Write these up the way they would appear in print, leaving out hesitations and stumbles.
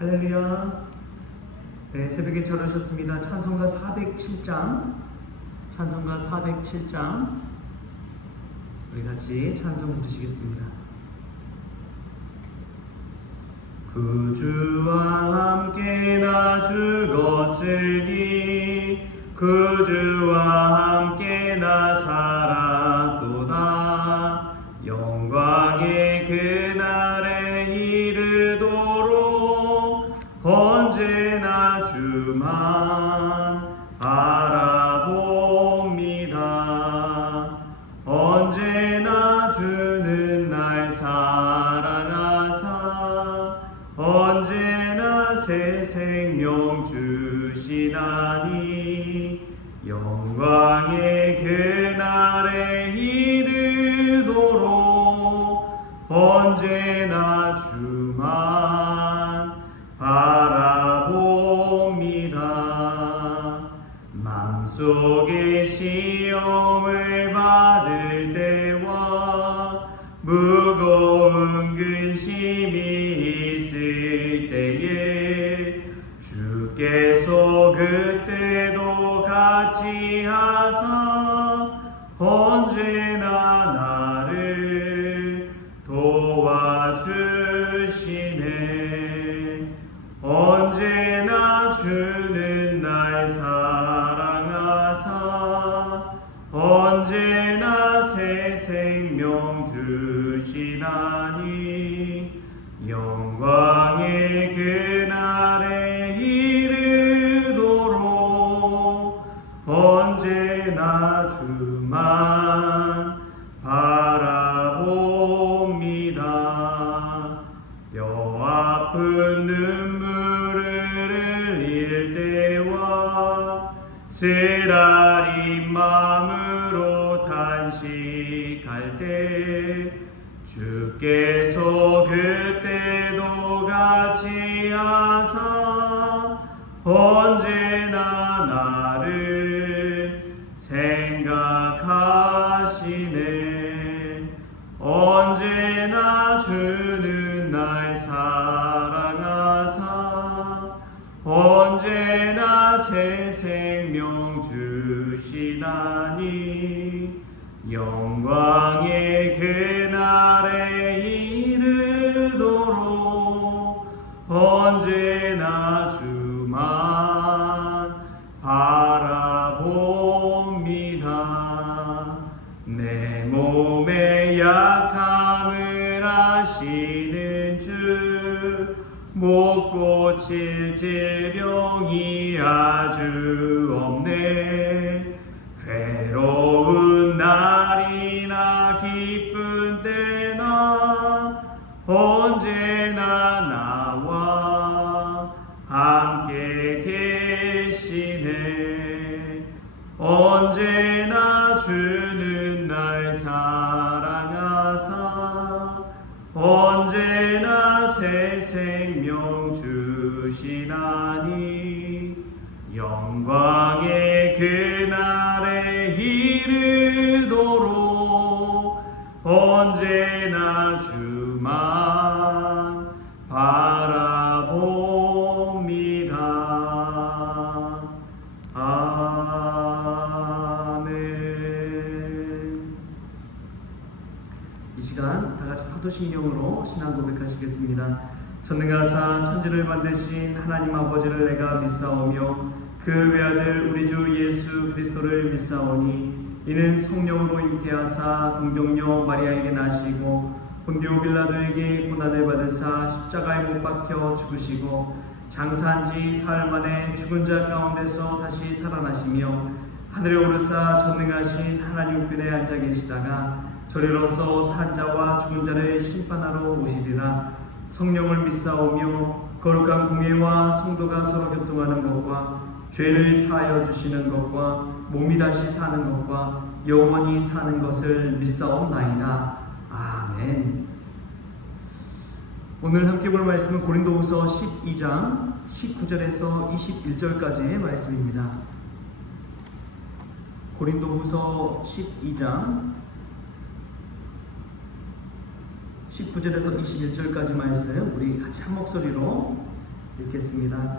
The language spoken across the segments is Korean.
할렐루야. 네, 새벽에 잘 오셨습니다. 찬송가 407장, 찬송가 407장 우리 같이 찬송 부르시겠습니다. 구주와 함께 나 죽었으니 구주와 함께 나 살았도다. 영광의 그날에 이르도록 언제나 주만 바라봅니다. 언제나 주는 날 사랑하사 언제나 새 생명 주시나니 영광의 그날에 이르도록 언제나 주만 바라봅니다. 마음속에 시험을 받을 때와 무거운 근심이 있을 때에 주께서 그때도 같이 하사 언제나 나를 도와주시네. 언제나 주는 날 사랑하사 언제나 새 생명 주시나니 영광의 그날에 이르도록 언제나 주만 바라봅니다. 뼈 아픈 눈물을 흘릴 때와 쓰라린 마음으로 탄식할 때 주께서 그때도 같이 하사 언제나 나를 생각하시네. 언제나 주는 날 사랑하사 언제나 새 생명 주시나니 영광의 그날에 이르도록 언제나 주만 바라봅니다. 내 몸의 약함을 아시는 주 못 고칠 질병이 아주 없네. 괴로운 날이나 기쁜 때나 언제나 나와 함께 계시네. 언제나 주는 날 사랑하사 언제나 새 생명 주시나니 영광의 그날에 이르도록 언제나 주만 바라봅니다. 아멘. 이 시간 다같이 사도신경으로 신앙 고백하시겠습니다. 전능하사 천지를 만드신 하나님 아버지를 내가 믿사오며 그 외아들 우리 주 예수 그리스도를 믿사오니 이는 성령으로 잉태하사 동정녀 마리아에게 나시고 본디오 빌라도에게 고난을 받으사 십자가에 못 박혀 죽으시고 장사한 지 사흘 만에 죽은 자 가운데서 다시 살아나시며 하늘에 오르사 전능하신 하나님 우편에 앉아 계시다가 저리로서 산 자와 죽은 자를 심판하러 오시리라. 성령을 믿사오며 거룩한 공예와 성도가 서로 교통하는 것과 죄를 사하여 주시는 것과 몸이 다시 사는 것과 영원히 사는 것을 믿사옵나이다. 아멘. 오늘 함께 볼 말씀은 고린도후서 12장 19절에서 21절까지의 말씀입니다. 고린도후서 12장 19절에서 21절까지 말씀 우리 같이 한 목소리로 읽겠습니다.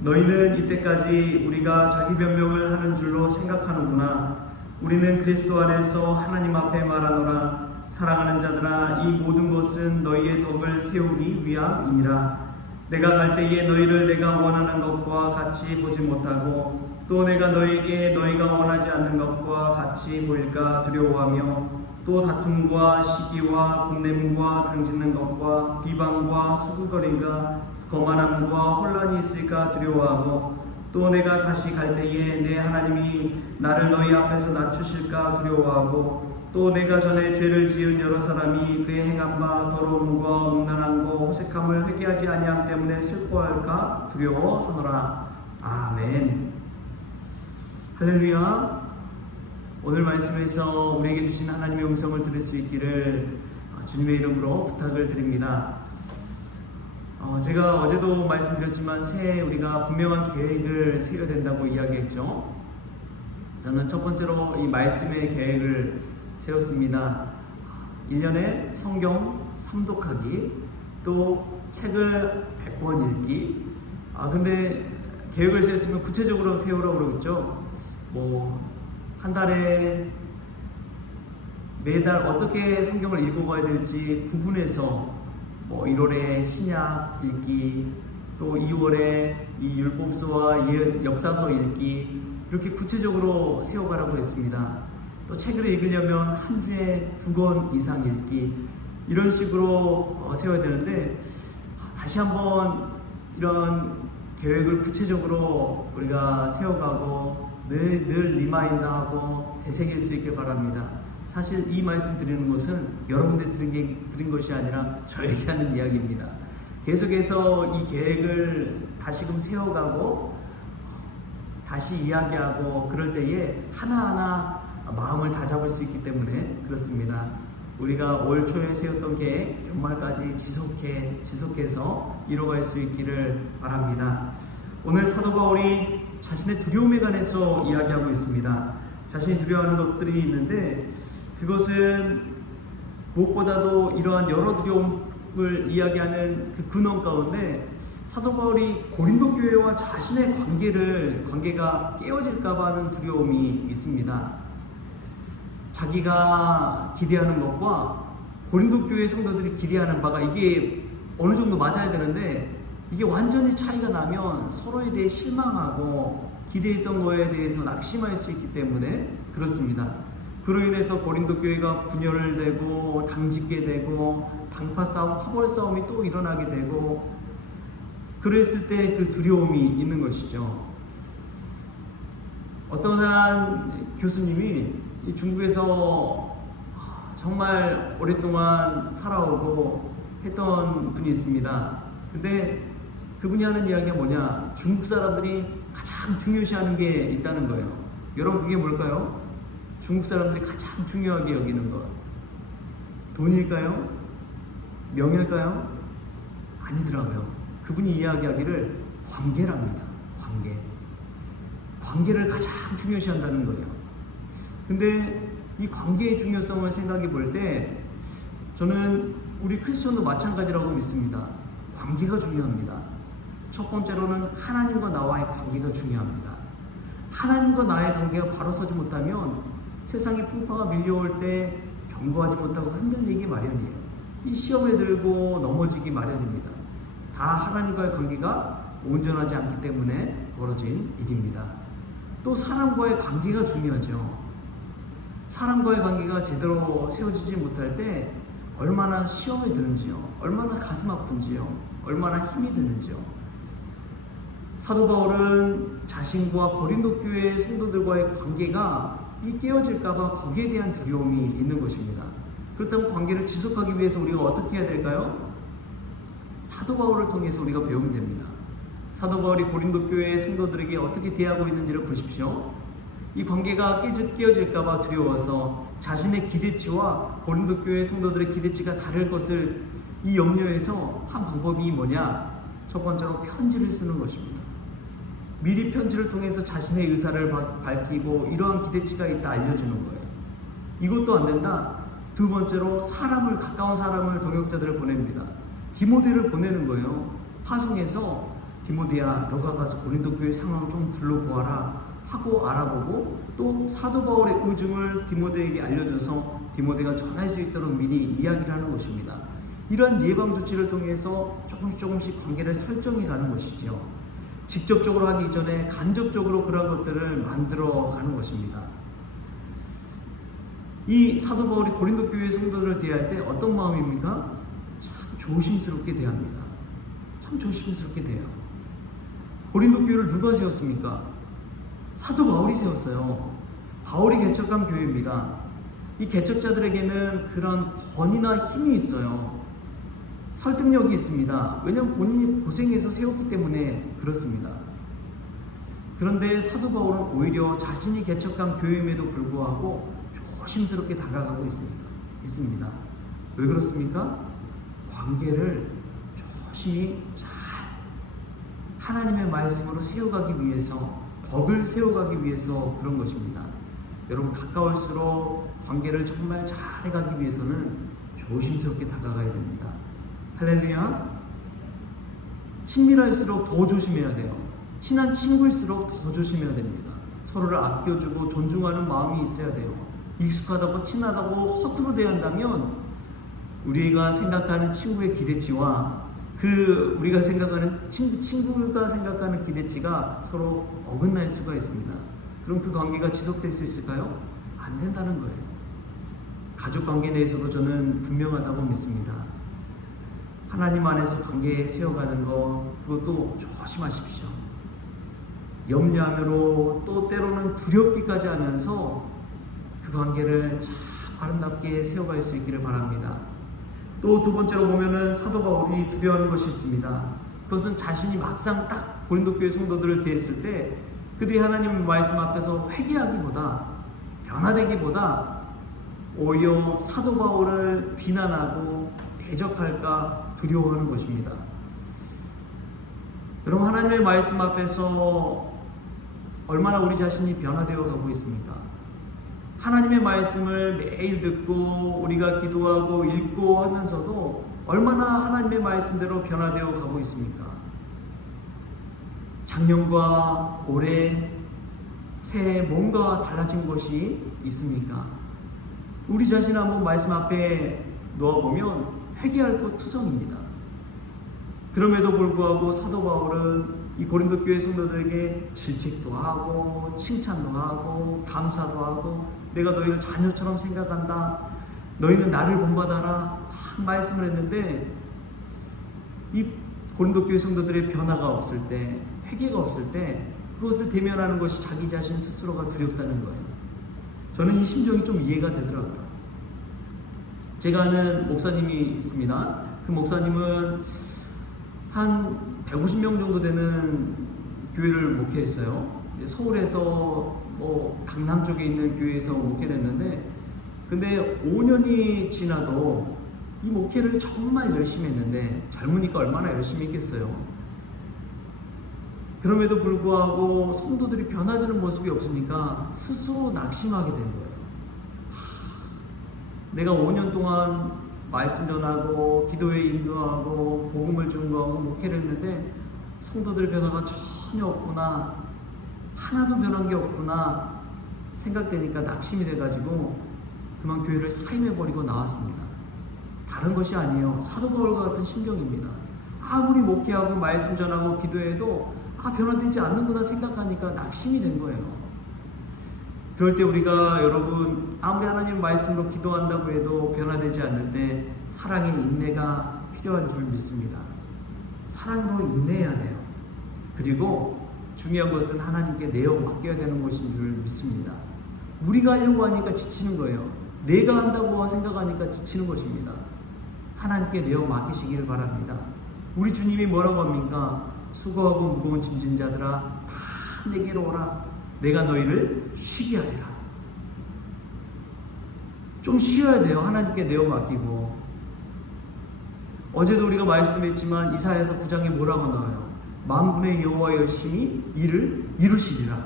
너희는 이때까지 우리가 자기 변명을 하는 줄로 생각하는구나. 우리는 그리스도 안에서 하나님 앞에 말하노라. 사랑하는 자들아, 이 모든 것은 너희의 덕을 세우기 위함이니라. 내가 갈 때에 너희를 내가 원하는 것과 같이 보지 못하고 또 내가 너희에게 너희가 원하지 않는 것과 같이 보일까 두려워하며 또 다툼과 시기와 분냄과 당짓는 것과 비방과 수군거림과 거만함과 혼란이 있을까 두려워하고 또 내가 다시 갈 때에 내 하나님이 나를 너희 앞에서 낮추실까 두려워하고 또 내가 전에 죄를 지은 여러 사람이 그의 행한 바 더러움과 음란함과 호색함을 회개하지 아니함 때문에 슬퍼할까 두려워하노라. 아멘. 할렐루야. 오늘 말씀에서 우리에게 주신 하나님의 음성을 들을 수 있기를 주님의 이름으로 부탁을 드립니다. 제가 어제도 말씀드렸지만 새해 우리가 분명한 계획을 세워야 된다고 이야기했죠. 저는 첫 번째로 이 말씀의 계획을 세웠습니다. 1년에 성경 삼독하기, 또 책을 100권 읽기. 근데 계획을 세웠으면 구체적으로 세우라고 그러겠죠. 한 달에 매달 어떻게 성경을 읽어봐야 될지 구분해서 1월에 신약 읽기, 또 2월에 이 율법서와 역사서 읽기, 이렇게 구체적으로 세워가라고 했습니다. 또 책을 읽으려면 한 주에 2권 이상 읽기, 이런 식으로 세워야 되는데 다시 한번 이런 계획을 구체적으로 우리가 세워가고 늘 리마인드하고 되새길 수 있길 바랍니다. 사실 이 말씀 드리는 것은 여러분들 드린 것이 아니라 저에게 하는 이야기입니다. 계속해서 이 계획을 다시금 세워가고 다시 이야기하고 그럴 때에 하나하나 마음을 다잡을 수 있기 때문에 그렇습니다. 우리가 올 초에 세웠던 계획 연말까지 지속해서 이뤄갈 수 있기를 바랍니다. 오늘 사도 바울이 자신의 두려움에 관해서 이야기하고 있습니다. 자신이 두려워하는 것들이 있는데 그것은 무엇보다도 이러한 여러 두려움을 이야기하는 그 근원 가운데 사도 바울이 고린도 교회와 자신의 관계가 깨어질까 봐 하는 두려움이 있습니다. 자기가 기대하는 것과 고린도 교회 성도들이 기대하는 바가 이게 어느 정도 맞아야 되는데 이게 완전히 차이가 나면 서로에 대해 실망하고 기대했던 거에 대해서 낙심할 수 있기 때문에 그렇습니다. 그로 인해서 고린도 교회가 분열되고 당짓게 되고 당파 싸움, 파벌 싸움이 또 일어나게 되고 그랬을 때 그 두려움이 있는 것이죠. 어떤 한 교수님이 이 중국에서 정말 오랫동안 살아오고 했던 분이 있습니다. 근데 그분이 하는 이야기가 뭐냐? 중국 사람들이 가장 중요시하는 게 있다는 거예요. 여러분 그게 뭘까요? 중국 사람들이 가장 중요하게 여기는 것. 돈일까요? 명예일까요? 아니더라고요. 그분이 이야기하기를 관계랍니다. 관계를 가장 중요시한다는 거예요. 근데 이 관계의 중요성을 생각해 볼 때 저는 우리 크리스천도 마찬가지라고 믿습니다. 관계가 중요합니다. 첫 번째로는 하나님과 나와의 관계가 중요합니다. 하나님과 나의 관계가 바로 서지 못하면 세상의 풍파가 밀려올 때 견고하지 못하고 흔들리기 마련이에요. 이 시험에 들고 넘어지기 마련입니다. 다 하나님과의 관계가 온전하지 않기 때문에 벌어진 일입니다. 또 사람과의 관계가 중요하죠. 사람과의 관계가 제대로 세워지지 못할 때 얼마나 시험이 드는지요, 얼마나 가슴 아픈지요, 얼마나 힘이 드는지요. 사도 바울은 자신과 고린도 교회 성도들과의 관계가 이 깨어질까봐 거기에 대한 두려움이 있는 것입니다. 그렇다면 관계를 지속하기 위해서 우리가 어떻게 해야 될까요? 사도 바울을 통해서 우리가 배우면 됩니다. 사도 바울이 고린도 교회 성도들에게 어떻게 대하고 있는지를 보십시오. 이 관계가 깨어질까봐 두려워서 자신의 기대치와 고린도 교회 성도들의 기대치가 다를 것을 이 염려해서 한 방법이 뭐냐? 첫 번째로 편지를 쓰는 것입니다. 미리 편지를 통해서 자신의 의사를 밝히고 이러한 기대치가 있다 알려주는 거예요. 이것도 안 된다. 두 번째로 가까운 사람을 동역자들을 보냅니다. 디모데를 보내는 거예요. 파송해서 디모데야, 너가 가서 고린도 교회 상황을 좀 둘러보아라 하고 알아보고, 또 사도 바울의 의중을 디모데에게 알려줘서 디모데가 전할 수 있도록 미리 이야기를 하는 것입니다. 이러한 예방 조치를 통해서 조금씩 관계를 설정해 가는 것이지요. 직접적으로 하기 이전에 간접적으로 그런 것들을 만들어 가는 것입니다. 이 사도 바울이 고린도 교회 성도들을 대할 때 어떤 마음입니까? 참 조심스럽게 대합니다. 참 조심스럽게 대해요. 고린도 교회를 누가 세웠습니까? 사도 바울이 세웠어요. 바울이 개척한 교회입니다. 이 개척자들에게는 그런 권위나 힘이 있어요. 설득력이 있습니다. 왜냐하면 본인이 고생해서 세웠기 때문에 그렇습니다. 그런데 사도 바울은 오히려 자신이 개척한 교회임에도 불구하고 조심스럽게 다가가고 있습니다. 왜 그렇습니까? 관계를 조심히 잘 하나님의 말씀으로 세워가기 위해서, 덕을 세워가기 위해서 그런 것입니다. 여러분, 가까울수록 관계를 정말 잘 해가기 위해서는 조심스럽게 다가가야 됩니다. 할렐루야. 친밀할수록 더 조심해야 돼요. 친한 친구일수록 더 조심해야 됩니다. 서로를 아껴주고 존중하는 마음이 있어야 돼요. 익숙하다고 친하다고 허투루 대한다면 우리가 생각하는 친구의 기대치와 우리가 생각하는 친구가 생각하는 기대치가 서로 어긋날 수가 있습니다. 그럼 그 관계가 지속될 수 있을까요? 안 된다는 거예요. 가족 관계에 대해서도 저는 분명하다고 믿습니다. 하나님 안에서 관계 세워가는 거, 그것도 조심하십시오. 염려함으로, 또 때로는 두렵기까지 하면서 그 관계를 참 아름답게 세워갈 수 있기를 바랍니다. 또 두 번째로 보면은 사도 바울이 두려워하는 것이 있습니다. 그것은 자신이 막상 딱 고린도 교회 성도들을 대했을 때 그들이 하나님의 말씀 앞에서 회개하기보다, 변화되기보다 오히려 사도 바울을 비난하고 대적할까 두려워하는 것입니다. 여러분, 하나님의 말씀 앞에서 얼마나 우리 자신이 변화되어 가고 있습니까? 하나님의 말씀을 매일 듣고 우리가 기도하고 읽고 하면서도 얼마나 하나님의 말씀대로 변화되어 가고 있습니까? 작년과 올해, 새해 뭔가 달라진 것이 있습니까? 우리 자신 한번 말씀 앞에 놓아보면 회개할 것 투성입니다. 그럼에도 불구하고 사도 바울은 이 고린도 교회 성도들에게 질책도 하고 칭찬도 하고 감사도 하고, 내가 너희를 자녀처럼 생각한다, 너희는 나를 본받아라 말씀을 했는데, 이 고린도 교회 성도들의 변화가 없을 때, 회개가 없을 때 그것을 대면하는 것이 자기 자신 스스로가 두렵다는 거예요. 저는 이 심정이 좀 이해가 되더라고요. 제가 아는 목사님이 있습니다. 그 목사님은 한 150명 정도 되는 교회를 목회했어요. 서울에서 강남 쪽에 있는 교회에서 목회를 했는데, 근데 5년이 지나도 이 목회를 정말 열심히 했는데, 젊으니까 얼마나 열심히 했겠어요. 그럼에도 불구하고 성도들이 변화되는 모습이 없으니까 스스로 낙심하게 된 거예요. 내가 5년 동안 말씀 전하고 기도에 인도하고 복음을 증거하고 목회를 했는데 성도들 변화가 전혀 없구나, 하나도 변한 게 없구나 생각되니까 낙심이 돼가지고 그만 교회를 사임해버리고 나왔습니다. 다른 것이 아니에요. 사도 바울과 같은 심정입니다. 아무리 목회하고 말씀 전하고 기도해도 변화되지 않는구나 생각하니까 낙심이 된 거예요. 그럴 때 우리가, 여러분, 아무리 하나님 말씀으로 기도한다고 해도 변화되지 않을 때 사랑의 인내가 필요한 줄 믿습니다. 사랑으로 인내해야 돼요. 그리고 중요한 것은 하나님께 내어 맡겨야 되는 것인 줄 믿습니다. 우리가 하려고 하니까 지치는 거예요. 내가 한다고 생각하니까 지치는 것입니다. 하나님께 내어 맡기시기를 바랍니다. 우리 주님이 뭐라고 합니까? 수고하고 무거운 짐진 자들아 다 내게로 오라, 내가 너희를 쉬게 하리라. 좀 쉬어야 돼요. 하나님께 내어 맡기고. 어제도 우리가 말씀했지만 이사야서 9장에 뭐라고 나와요? 만군의 여호와 열심히 일을 이루시리라.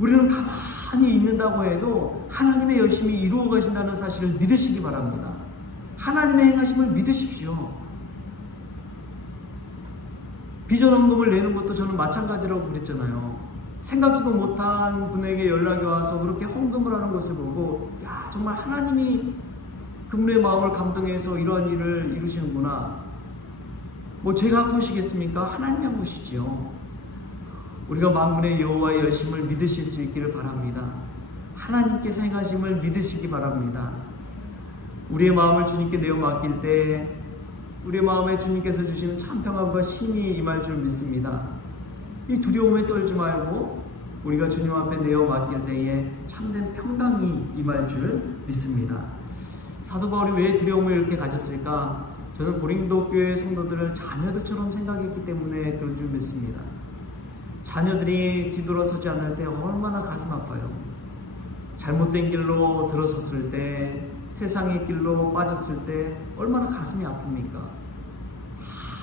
우리는 가만히 있는다고 해도 하나님의 열심히 이루어 가신다는 사실을 믿으시기 바랍니다. 하나님의 행하심을 믿으십시오. 비전 헌금을 내는 것도 저는 마찬가지라고 그랬잖아요. 생각지도 못한 분에게 연락이 와서 그렇게 헌금을 하는 것을 보고, 야, 정말 하나님이 그분의 마음을 감동해서 이러한 일을 이루시는구나. 뭐 제가 한 것이겠습니까? 하나님이 한 것이지요. 우리가 만군의 여호와의 열심을 믿으실 수 있기를 바랍니다. 하나님께서 행하심을 믿으시기 바랍니다. 우리의 마음을 주님께 내어 맡길 때 우리의 마음에 주님께서 주시는 참 평안과 힘이 임할 줄 믿습니다. 이 두려움에 떨지 말고 우리가 주님 앞에 내어 맡길 때에 참된 평강이 임할 줄 믿습니다. 사도 바울이 왜 두려움을 이렇게 가졌을까? 저는 고린도 교회 성도들을 자녀들처럼 생각했기 때문에 그런 줄 믿습니다. 자녀들이 뒤돌아서지 않을 때 얼마나 가슴 아파요. 잘못된 길로 들어섰을 때, 세상의 길로 빠졌을 때 얼마나 가슴이 아픕니까?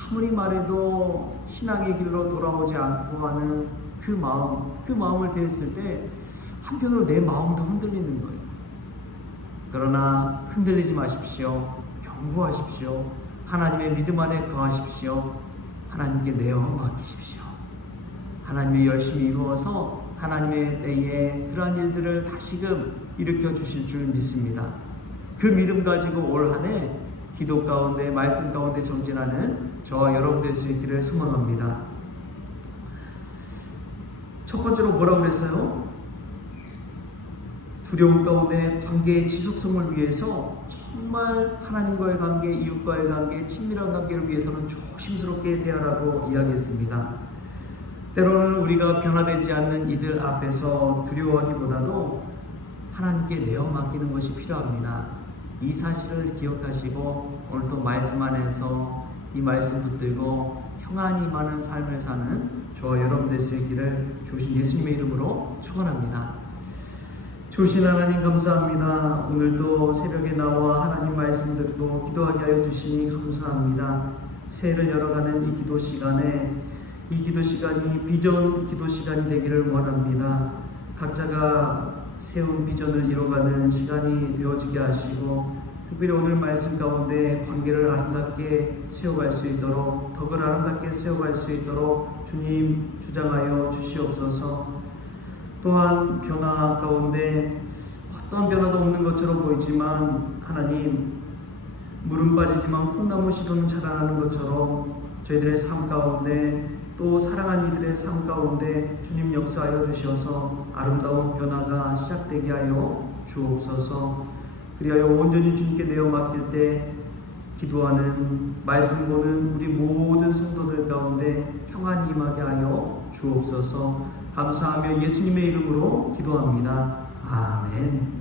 아무리 말해도 신앙의 길로 돌아오지 않고 하는 그 마음을 대했을 때 한편으로 내 마음도 흔들리는 거예요. 그러나 흔들리지 마십시오. 경고하십시오. 하나님의 믿음 안에 거하십시오. 하나님께 내어 맡기십시오. 하나님의 열심히 이루어서 하나님의 때에 그러한 일들을 다시금 일으켜 주실 줄 믿습니다. 그 믿음 가지고 올 한 해 기도 가운데 말씀 가운데 전진하는 저와 여러분 될 수 있기를 소망합니다. 첫 번째로 뭐라고 그랬어요? 두려움 가운데 관계의 지속성을 위해서 정말 하나님과의 관계, 이웃과의 관계, 친밀한 관계를 위해서는 조심스럽게 대하라고 이야기했습니다. 때로는 우리가 변화되지 않는 이들 앞에서 두려워하기보다도 하나님께 내어 맡기는 것이 필요합니다. 이 사실을 기억하시고 오늘 또 말씀 안에서 이 말씀 붙들고 평안이 많은 삶을 사는 저와 여러분 될 수 있기를 조신 예수님의 이름으로 축원합니다. 조신 하나님 감사합니다. 오늘도 새벽에 나와 하나님 말씀 듣고 기도하게 하여 주시니 감사합니다. 새해를 열어가는 이 기도 시간에 이 기도 시간이 비전 기도 시간이 되기를 원합니다. 각자가 세운 비전을 이뤄가는 시간이 되어지게 하시고 특별히 오늘 말씀 가운데 관계를 아름답게 세워갈 수 있도록 덕을 아름답게 세워갈 수 있도록 주님 주장하여 주시옵소서. 또한 변화 가운데 어떤 변화도 없는 것처럼 보이지만 하나님 물은 빠지지만 콩나무 씨로는 자라나는 것처럼 저희들의 삶 가운데 또 사랑하는 이들의 삶 가운데 주님 역사하여 주셔서 아름다운 변화가 시작되게 하여 주옵소서. 그리하여 온전히 주님께 내어 맡길 때 기도하는 말씀 보는 우리 모든 성도들 가운데 평안이 임하게 하여 주옵소서. 감사하며 예수님의 이름으로 기도합니다. 아멘.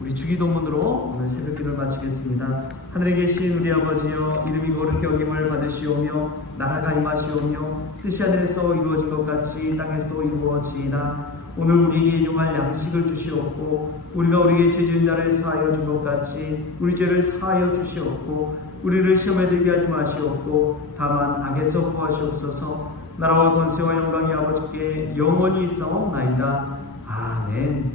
우리 주기도문으로 오늘 새벽 기도를 마치겠습니다. 하늘에 계신 우리 아버지여, 이름이 거룩히 여김을 받으시오며 나라가 임하시오며 뜻이 하늘에서 이루어진 것 같이 땅에서도 이루어지이다. 오늘 우리에게 일용할 양식을 주시옵고 우리가 우리에게 죄 지은 자를 사하여 준 것 같이 우리 죄를 사하여 주시옵고 우리를 시험에 들게 하지 마시옵고 다만 악에서 구하시옵소서. 나라와 권세와 영광이 아버지께 영원히 있사옵나이다. 아멘.